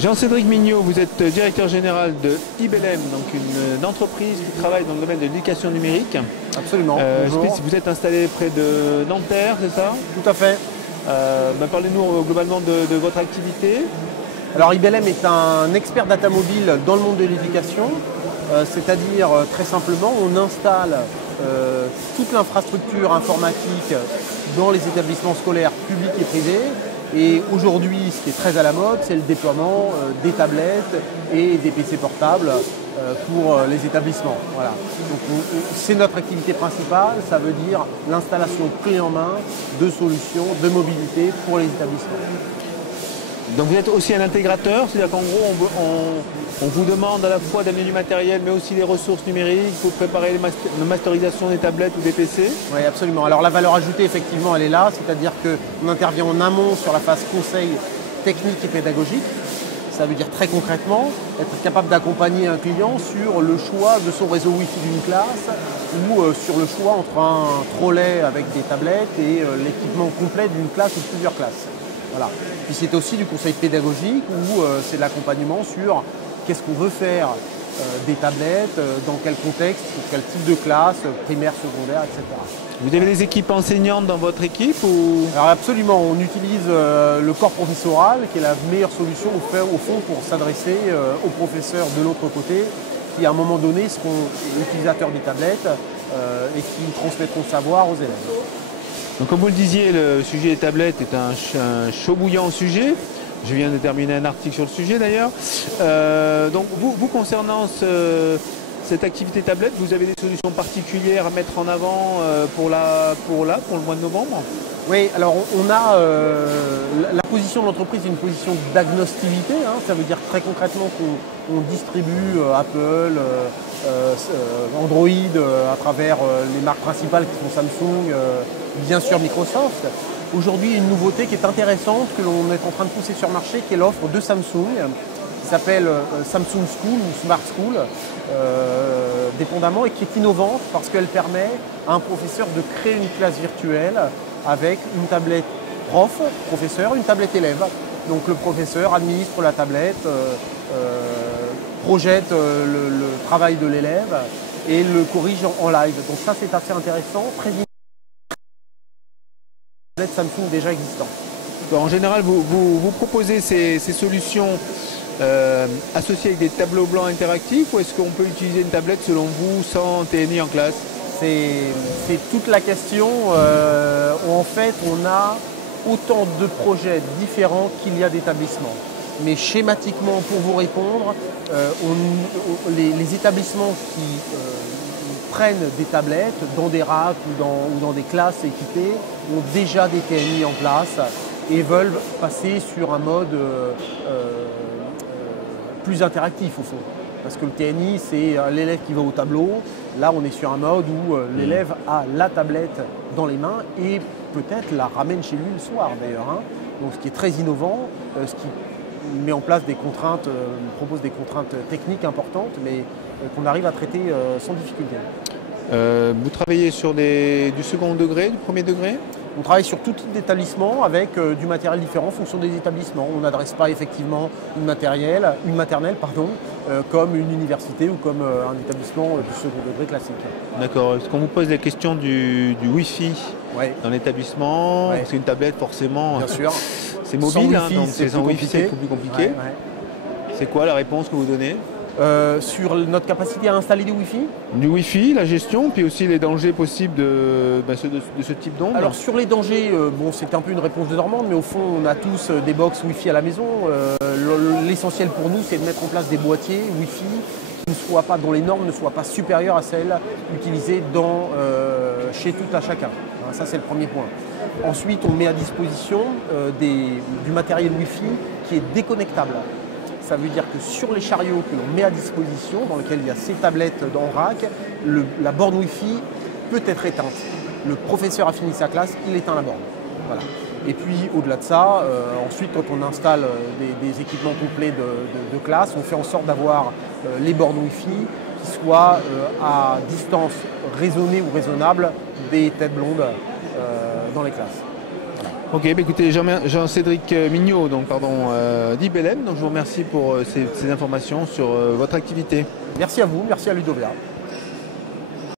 Jean-Cédric Mignot, vous êtes directeur général de IBLM, donc une entreprise qui travaille dans le domaine de l'éducation numérique. Absolument. Vous êtes installé près de Nanterre, c'est ça? Tout à fait. Parlez-nous globalement de votre activité. Alors IBLM est un expert data mobile dans le monde de l'éducation, c'est-à-dire très simplement on installe toute l'infrastructure informatique dans les établissements scolaires publics et privés. Et aujourd'hui, ce qui est très à la mode, c'est le déploiement des tablettes et des PC portables pour les établissements. Voilà. Donc c'est notre activité principale, ça veut dire l'installation clé en main de solutions de mobilité pour les établissements. Donc vous êtes aussi un intégrateur, c'est-à-dire qu'en gros on vous demande à la fois d'amener du matériel mais aussi les ressources numériques pour préparer la masterisation des tablettes ou des PC. Oui, absolument. Alors la valeur ajoutée, effectivement, elle est là, c'est-à-dire qu'on intervient en amont sur la phase conseil technique et pédagogique. Ça veut dire très concrètement être capable d'accompagner un client sur le choix de son réseau Wi-Fi d'une classe ou sur le choix entre un trolley avec des tablettes et l'équipement complet d'une classe ou de plusieurs classes. Voilà. Puis c'est aussi du conseil pédagogique où c'est de l'accompagnement sur qu'est-ce qu'on veut faire des tablettes, dans quel contexte, pour quel type de classe, primaire, secondaire, etc. Vous avez des équipes enseignantes dans votre équipe ou... Alors absolument, on utilise le corps professoral qui est la meilleure solution au fond pour s'adresser aux professeurs de l'autre côté qui à un moment donné seront utilisateurs des tablettes et qui transmettront le savoir aux élèves. Donc comme vous le disiez, le sujet des tablettes est un chaud bouillant sujet. Je viens de terminer un article sur le sujet d'ailleurs. Donc vous concernant cette activité tablette, vous avez des solutions particulières à mettre en avant pour le mois de novembre? Oui, alors on a la position de l'entreprise, une position d'agnostivité. Ça veut dire très concrètement qu'on distribue Apple, Android à travers les marques principales qui sont Samsung, bien sûr Microsoft. Aujourd'hui, une nouveauté qui est intéressante, que l'on est en train de pousser sur le marché, qui est l'offre de Samsung, qui s'appelle Samsung School ou Smart School, dépendamment, et qui est innovante parce qu'elle permet à un professeur de créer une classe virtuelle avec une tablette professeur, une tablette élève. Donc le professeur administre la tablette, projette le travail de l'élève et le corrige en live. Donc ça c'est assez intéressant, très Samsung déjà existant. En général, vous proposez ces solutions associées avec des tableaux blancs interactifs ou est-ce qu'on peut utiliser une tablette selon vous sans TNI en classe? C'est toute la question. En fait, on a autant de projets différents qu'il y a d'établissements. Mais schématiquement, pour vous répondre, les établissements qui prennent des tablettes dans des racks ou dans des classes équipées ont déjà des TNI en place et veulent passer sur un mode plus interactif au fond. Parce que le TNI, c'est l'élève qui va au tableau. Là, on est sur un mode où l'élève a la tablette dans les mains et peut-être la ramène chez lui le soir d'ailleurs. Donc ce qui est très innovant, ce qui met en place des contraintes, propose des contraintes techniques importantes, mais qu'on arrive à traiter sans difficulté. Vous travaillez sur du second degré, du premier degré? On travaille sur tout type d'établissement avec du matériel différent en fonction des établissements. On n'adresse pas effectivement une maternelle, comme une université ou comme un établissement du second degré classique. D'accord. Est-ce qu'on vous pose la question du Wi-Fi dans l'établissement? C'est une tablette forcément. Bien sûr. C'est mobile, donc sans Wi-Fi c'est plus compliqué. C'est quoi la réponse que vous donnez? Sur notre capacité à installer du Wi-Fi? Du Wi-Fi, la gestion, puis aussi les dangers possibles de ce type d'onde. Alors sur les dangers, c'est un peu une réponse de Normande, mais au fond on a tous des box Wi-Fi à la maison. L'essentiel pour nous c'est de mettre en place des boîtiers Wi-Fi dont les normes ne soient pas supérieures à celles utilisées chez tout à chacun. Ça c'est le premier point. Ensuite on met à disposition du matériel Wi-Fi qui est déconnectable. Ça veut dire que sur les chariots que l'on met à disposition, dans lesquels il y a ces tablettes en rack, la borne Wi-Fi peut être éteinte. Le professeur a fini sa classe, il éteint la borne. Voilà. Et puis au-delà de ça, ensuite quand on installe des équipements complets de classe, on fait en sorte d'avoir les bornes Wi-Fi qui soient à distance raisonnée ou raisonnable des têtes blondes dans les classes. Voilà. Ok, bah écoutez, Jean-Cédric Mignot, donc pardon, d'IBLM, donc je vous remercie pour ces informations sur votre activité. Merci à vous, merci à Ludovia.